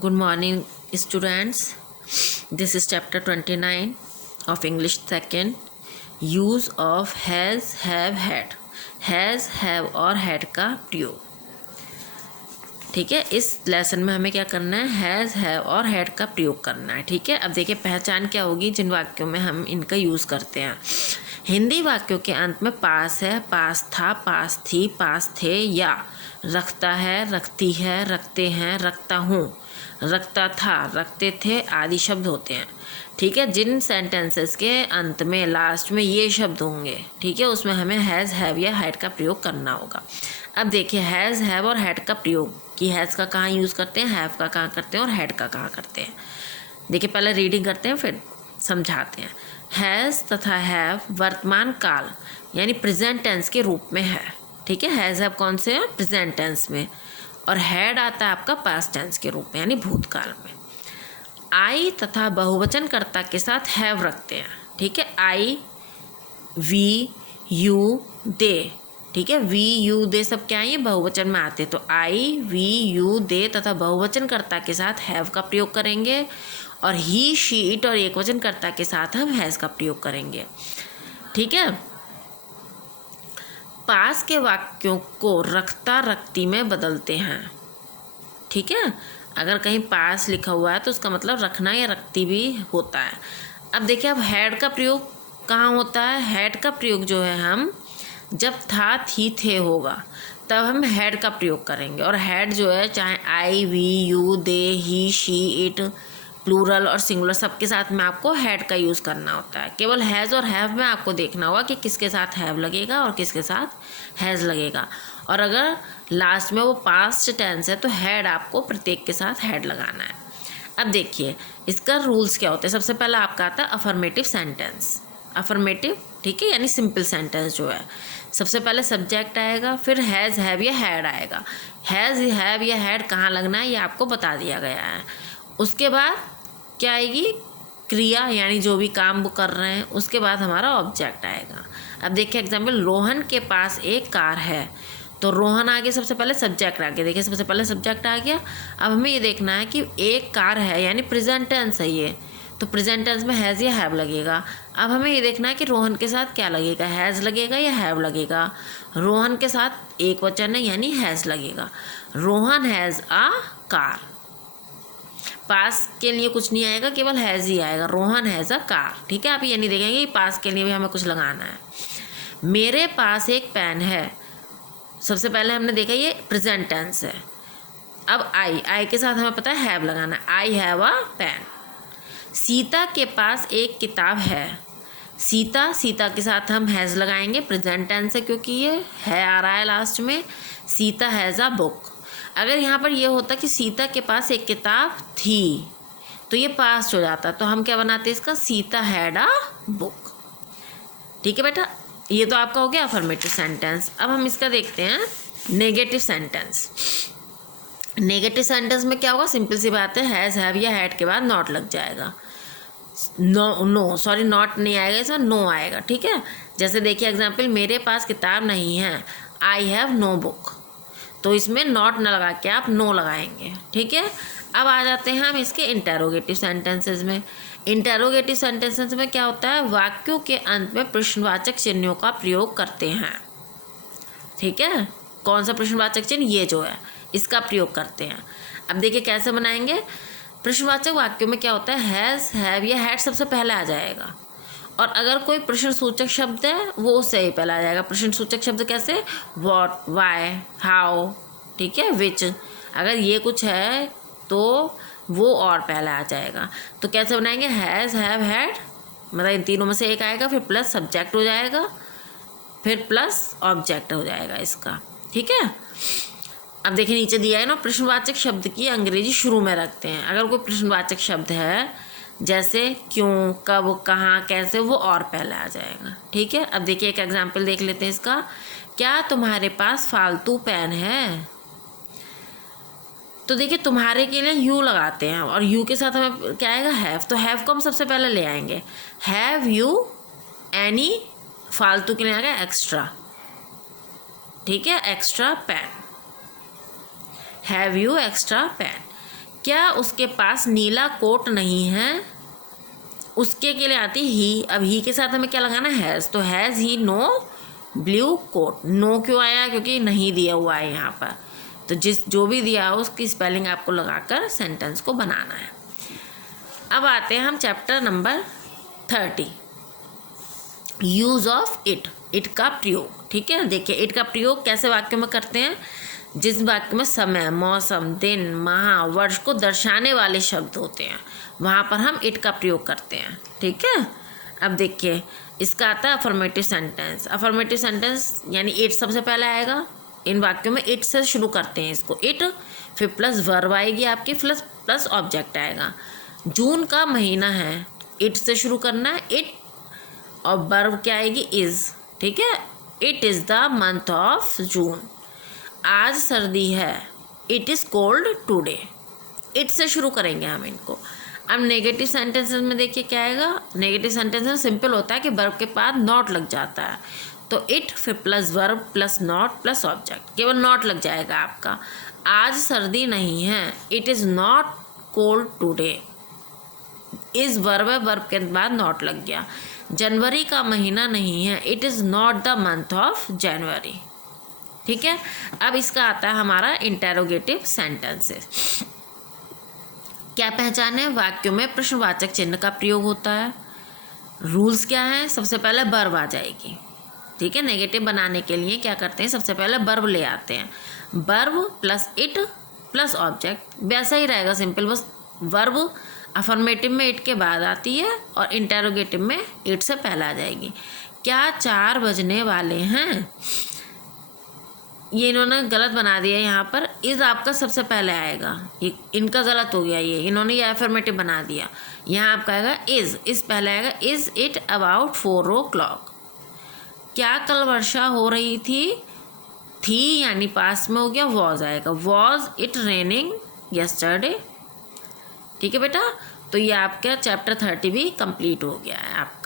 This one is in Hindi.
Good morning, students. This is chapter 29 of English 2nd. Use of has, have, had. Has, have और had का प्रयोग. ठीक है, इस लेसन में हमें क्या करना है, हैज़, हैव और हैड का प्रयोग करना है. ठीक है, अब देखिए पहचान क्या होगी जिन वाक्यों में हम इनका यूज़ करते हैं. हिंदी वाक्यों के अंत में पास है, पास था, पास थी, पास थे या रखता है, रखती है, रखते हैं, रखता हूँ, रखता था, रखते थे आदि शब्द होते हैं. ठीक है, जिन सेंटेंसेस के अंत में लास्ट में ये शब्द होंगे, ठीक है, उसमें हमें हैज़, हैव या हैड का प्रयोग करना होगा. अब देखिए हैज़, हैव और हैड का प्रयोग कि हैज़ का कहाँ यूज़ करते हैं, हैव का कहाँ करते हैं और हैड का कहाँ करते हैं. देखिए पहले रीडिंग करते हैं फिर समझाते हैं. हैज़ तथा हैव वर्तमान काल यानी प्रेजेंट टेंस के रूप में है. ठीक है, हैज़ हैव कौन से हैं, प्रेजेंट टेंस में, और हैड आता है आपका पास्ट टेंस के रूप में यानी भूतकाल में. आई तथा बहुवचन कर्ता के साथ हैव रखते हैं. ठीक है, आई, वी, यू, दे. ठीक है, वी, यू, दे सब क्या है, ये बहुवचन में आते हैं. तो आई, वी, यू, दे तथा बहुवचन कर्ता के साथ हैव का प्रयोग करेंगे और ही, शी, इट और एकवचन कर्ता के साथ हम हैज़ का प्रयोग करेंगे. ठीक है, पास के वाक्यों को रखता रखती में बदलते हैं. ठीक है, अगर कहीं पास लिखा हुआ है तो उसका मतलब रखना या रखती भी होता है. अब देखिए अब हैड का प्रयोग कहाँ होता है. हैड का प्रयोग जो है हम जब था, थी, थे होगा तब हम हैड का प्रयोग करेंगे. और हैड जो है चाहे I, we, you, they, he, she, it, plural और सिंगुलर सबके साथ में आपको हैड का यूज़ करना होता है. केवल हैज़ और हैव में आपको देखना होगा कि किसके साथ हैव लगेगा और किसके साथ हैज़ लगेगा. और अगर लास्ट में वो पास्ट टेंस है तो हैड आपको प्रत्येक के साथ हैड लगाना है. अब देखिए इसका रूल्स क्या होते हैं. सबसे पहला आपका आता है अफर्मेटिव सेंटेंस. अफर्मेटिव, ठीक है, यानी सिंपल सेंटेंस जो है सबसे पहले सब्जेक्ट आएगा, फिर हैज़, हैव या हैड आएगा. हैज़, हैव या हैड कहाँ लगना है ये आपको बता दिया गया है. उसके बाद क्या आएगी, क्रिया यानी जो भी काम वो कर रहे हैं. उसके बाद हमारा ऑब्जेक्ट आएगा. अब देखिए एग्जाम्पल, रोहन के पास एक कार है. तो रोहन आगे सबसे पहले सब्जेक्ट आ गया. देखिए सबसे पहले सब्जेक्ट आ गया. अब हमें ये देखना है कि एक कार है यानी प्रेजेंट टेंस है ये, तो प्रेजेंट टेंस में हैज़ या हैव लगेगा. अब हमें ये देखना है कि रोहन के साथ क्या लगेगा, हैज़ लगेगा या हैव लगेगा. रोहन के साथ एक वचन है यानी हैज़ लगेगा. Rohan has a car. पास के लिए कुछ नहीं आएगा, केवल हैज़ ही आएगा. Rohan has a car. ठीक है, आप ये नहीं देखेंगे कि पास के लिए भी हमें कुछ लगाना है. मेरे पास एक पेन है. सबसे पहले हमने देखा ये प्रेजेंट टेंस है. अब आई के साथ हमें पता है हैव लगाना है. I have a pen. Sita के पास एक किताब है. सीता के साथ हम हैज़ लगाएंगे, प्रेजेंट टेंस है क्योंकि ये है आ रहा है लास्ट में. Sita has a book. अगर यहाँ पर ये होता कि सीता के पास एक किताब थी तो ये पास्ट हो जाता, तो हम क्या बनाते इसका, सीता हैड अ बुक. ठीक है बेटा, ये तो आपका हो गया अफर्मेटिव सेंटेंस. अब हम इसका देखते हैं नेगेटिव सेंटेंस. नेगेटिव सेंटेंस में क्या होगा, सिंपल सी बात है, हैज़, हैव या हैड के बाद नॉट लग जाएगा. नॉट नहीं आएगा, इसमें नो आएगा. ठीक है, जैसे देखिए एग्जाम्पल, मेरे पास किताब नहीं है. I have no book. तो इसमें नॉट न लगा के आप नो लगाएंगे. ठीक है, अब आ जाते हैं हम इसके इंटेरोगेटिव सेंटेंसेस में. इंटेरोगेटिव सेंटेंसेस में क्या होता है, वाक्यों के अंत में प्रश्नवाचक चिन्हों का प्रयोग करते हैं. ठीक है, कौन सा प्रश्नवाचक चिन्ह, ये जो है इसका प्रयोग करते हैं. अब देखिए कैसे बनाएंगे. प्रश्नवाचक वाक्यों में क्या होता है, हैज़, हैव या हैड सबसे पहले आ जाएगा. और अगर कोई प्रश्नसूचक शब्द है वो उससे ही पहले आ जाएगा. प्रश्नसूचक शब्द कैसे, व्हाट, व्हाई, हाउ, ठीक है, विच. अगर ये कुछ है तो वो और पहले आ जाएगा. तो कैसे बनाएंगे, हैज़, हैव, हैड, मतलब इन तीनों में से एक आएगा, फिर प्लस सब्जेक्ट हो जाएगा, फिर प्लस ऑब्जेक्ट हो जाएगा इसका. ठीक है, अब देखिए नीचे दिया है ना, प्रश्नवाचक शब्द की अंग्रेजी शुरू में रखते हैं. अगर कोई प्रश्नवाचक शब्द है जैसे क्यों, कब, कहाँ, कैसे, वो और पहले आ जाएगा. ठीक है, अब देखिए एक एग्जाम्पल देख लेते हैं इसका. क्या तुम्हारे पास फालतू पेन है. तो देखिए तुम्हारे के लिए यू लगाते हैं और यू के साथ हमें क्या आएगा, हैव. तो हैव को हम सबसे पहले ले आएंगे. हैव यू एनी, फालतू के लिए आएगा एक्स्ट्रा. ठीक है, extra pen. Have you extra pen. क्या उसके पास नीला कोट नहीं है? उसके के लिए आती ही। अब ही के साथ हमें क्या लगाना है? हैज़। तो has he no blue coat. No क्यों आया? क्योंकि नहीं दिया हुआ है यहाँ पर। तो जो भी दिया हो उसकी स्पेलिंग आपको लगाकर सेंटेंस को बनाना है। अब आते हैं हम chapter number 30, use of it. It का प्रयोग। ठीक है, देखिए इट का प्रयोग कैसे वाक्यों में करते हैं। जिस वाक्य में समय, मौसम, दिन, माह, वर्ष को दर्शाने वाले शब्द होते हैं वहाँ पर हम इट का प्रयोग करते हैं। ठीक है, अब देखिए इसका आता है अफर्मेटिव सेंटेंस। अफर्मेटिव सेंटेंस यानी इट सबसे पहले आएगा। इन वाक्यों में इट से शुरू करते हैं इसको। इट, फिर प्लस वर्ब आएगी आपकी, प्लस ऑब्जेक्ट आएगा। जून का महीना है, इट से शुरू करना है, इट, और वर्ब क्या आएगी? इज़। ठीक है, it is the month of June. आज सर्दी है, it is cold today. It से शुरू करेंगे हम इनको। अब नेगेटिव सेंटेंसेस में देखिए क्या आएगा। नेगेटिव सेंटेंस में सिंपल होता है कि वर्ब के बाद नॉट लग जाता है। तो इट, फिर plus verb, plus not, plus object, केवल नॉट लग जाएगा आपका। आज सर्दी नहीं है, it is not cold today. इस वर्ब है, वर्ब के बाद नॉट लग गया। जनवरी का महीना नहीं है, it is not the month of January. ठीक है, अब इसका आता है हमारा इंटेरोगेटिव सेंटेंसेस। क्या पहचान है? वाक्यों में प्रश्नवाचक चिन्ह का प्रयोग होता है। रूल्स क्या है? सबसे पहले वर्ब आ जाएगी। ठीक है, नेगेटिव बनाने के लिए क्या करते हैं? सबसे पहले वर्ब ले आते हैं। Verb plus it plus object, वैसा ही रहेगा सिंपल। बस वर्ब अफर्मेटिव में इट के बाद आती है और इंटेरोगेटिव में इट से पहले आ जाएगी। क्या 4 बजने वाले हैं? ये इन्होंने गलत बना दिया यहाँ पर। इज़ आपका सबसे पहले आएगा, ये इनका गलत हो गया। ये इन्होंने ये अफर्मेटिव बना दिया। यहाँ आपका आएगा इज़ पहले आएगा। Is it about 4 o'clock? क्या कल वर्षा हो रही थी यानी पास में हो गया, वॉज आएगा। Was it raining yesterday? ठीक है बेटा, तो ये आपका चैप्टर 30 भी कंप्लीट हो गया है आपका।